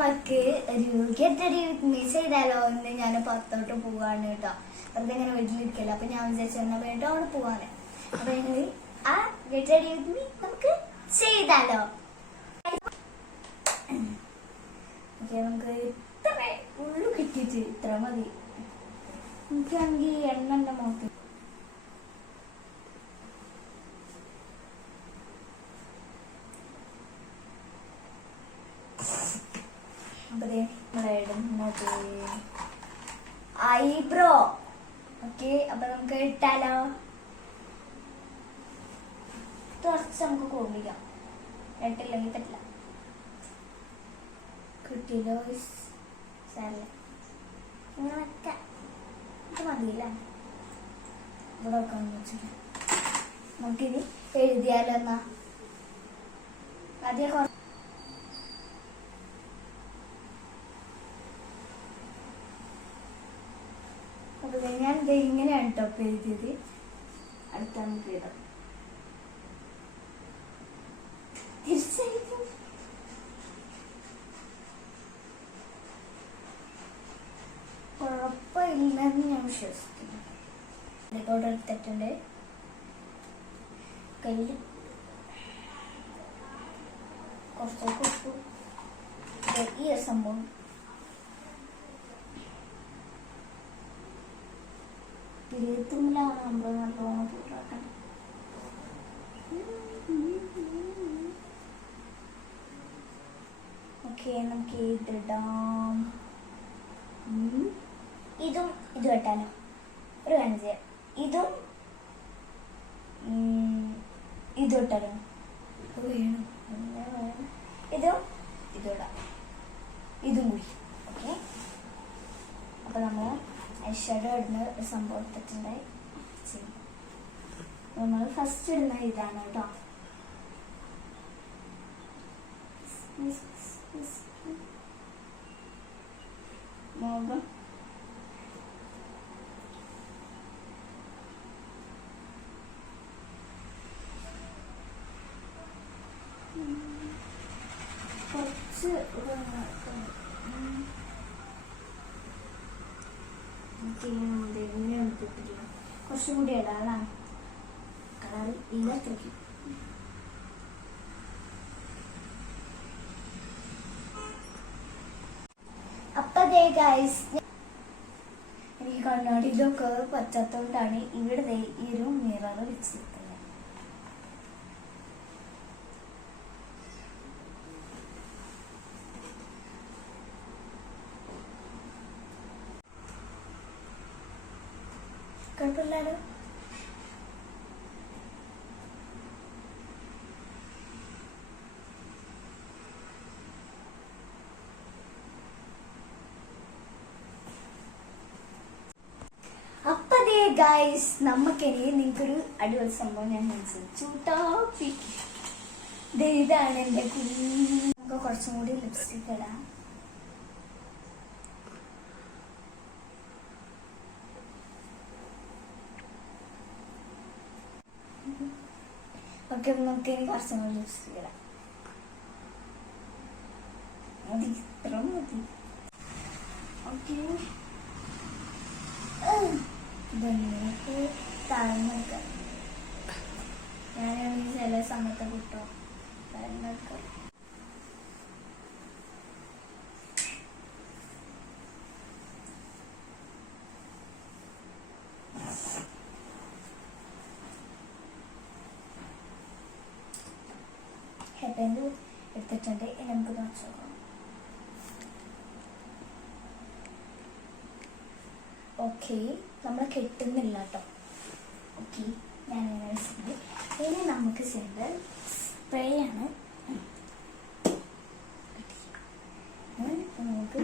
നമുക്ക് ഒരു get ready with me ചെയ്താലോ എന്ന് ഞാൻ പുറത്തോട്ട് പോവാണ് കേട്ടോ. വെറുതെ ഇങ്ങനെ വീട്ടിലിരിക്കല്ലോ. അപ്പൊ ഞാൻ വിചാരിച്ചു വേണ്ട അവിടെ പോവാണ്. അപ്പൊ ഞങ്ങൾ ആ ഗെറ്റ് റെഡി വിത്ത് മീ നമുക്ക് ചെയ്താലോ. നമുക്ക് ഇത്ര ഉള്ളു കിട്ടിയിട്ട് ഇത്ര മതി. എനിക്കാണെങ്കിൽ എണ്ണന്റെ മുഖത്ത് ഐബ്രോ. ഓക്കെ, അപ്പൊ നമുക്ക് ഇട്ടാലോ. കുറച്ച് നമുക്ക് കോപിക്കാം. ഇട്ടില്ലെങ്കിൽ പറ്റില്ല. കിട്ടിയില്ലോ സാരല്ല, ഇങ്ങനെ വെക്കാം. ഇത് മതിയില്ല, ഇവിടെ വെക്കാന്ന് വെച്ചിട്ട് നമുക്കിനി എഴുതിയാലോ. എന്നാ ആദ്യം അപ്പൊ ഞാൻ ഇത് ഇങ്ങനെയാണ് ടോപ്പ് എഴുതിയത്. അടുത്ത നമുക്ക് എഴുതാം. തീർച്ചയായിട്ടും കുഴപ്പമില്ലെന്ന് ഞാൻ വിശ്വസിക്കുന്നു. ഇതോടെ എടുത്തിട്ടുണ്ട്. കയ്യിൽ കുറച്ചൊക്കെ ഉപ്പു. ഈ സംഭവം ഇരുപത്തിലാണ് നമ്മൾ നല്ലോണം ചൂടാക്കണം. ഓക്കെ, നമുക്ക് ഇതിടാം. ഇതും ഇതും ഇട്ടാലോ. ഒരു കാര്യം ചെയ്യാം. ഇതും ഇതും ഇട്ടാലോ. വേണം ഇതും ഇതും ഇടാം. ഇതും കൂടി. ഓക്കെ, അപ്പൊ നമ്മൾ ഐഷാഡോ ഇടുന്ന ഒരു സംഭവം എടുത്തിട്ടുണ്ടായി. നമ്മൾ ഫസ്റ്റ് ഇടുന്ന ഇതാണ് കേട്ടോ. മുഖം കുറച്ച് കുറച്ചും കൂടി ഇടാനാണ്. കളർ ഇല്ലാത്തേക്ക് അപ്പതേ ഗൈസ്, എനിക്ക് കണ്ണാടിയിലൊക്കെ പറ്റാത്തോണ്ടാണ് ഇവിടെ ഈ ഒരു മിറർ വെച്ചിരിക്കുന്നത്. കുഴപ്പമില്ലല്ലോ. അപ്പതേ ഗൈസ്, നമുക്കിനി നിങ്ങൾക്കൊരു അടിപൊളി സംഭവം ഞാൻ മനസ്സിലാച്ചു. ഇതാണ് എന്റെ നമുക്ക് കുറച്ചും കൂടി ലിപ്സ്റ്റിക് ഇടാം. ഓക്കെ, നമുക്ക് ഇനി കുറച്ചും കൂടി ലിപ്സ്റ്റിക് ഇടാം. മതി, ഇത്ര മതി. ഓക്കെ, ഇതൊക്കെ താഴ്ന്നെടുക്കാം. ഞാൻ ചില സമയത്ത് കിട്ടോ താഴ്ന്നെടുക്കാം. ഹെഡ് എടുത്തിട്ടുണ്ട്. ഇനി നമുക്ക് നോക്കാം. ഓക്കെ, നമ്മൾ കെട്ടുന്നില്ല കേട്ടോ. ഓക്കെ, ഞാനിങ്ങനെ വെച്ചിട്ടുണ്ട്. ഇനി നമുക്ക് ചെയ്യേണ്ടത് സ്പ്രേ ആണ്. നമുക്ക്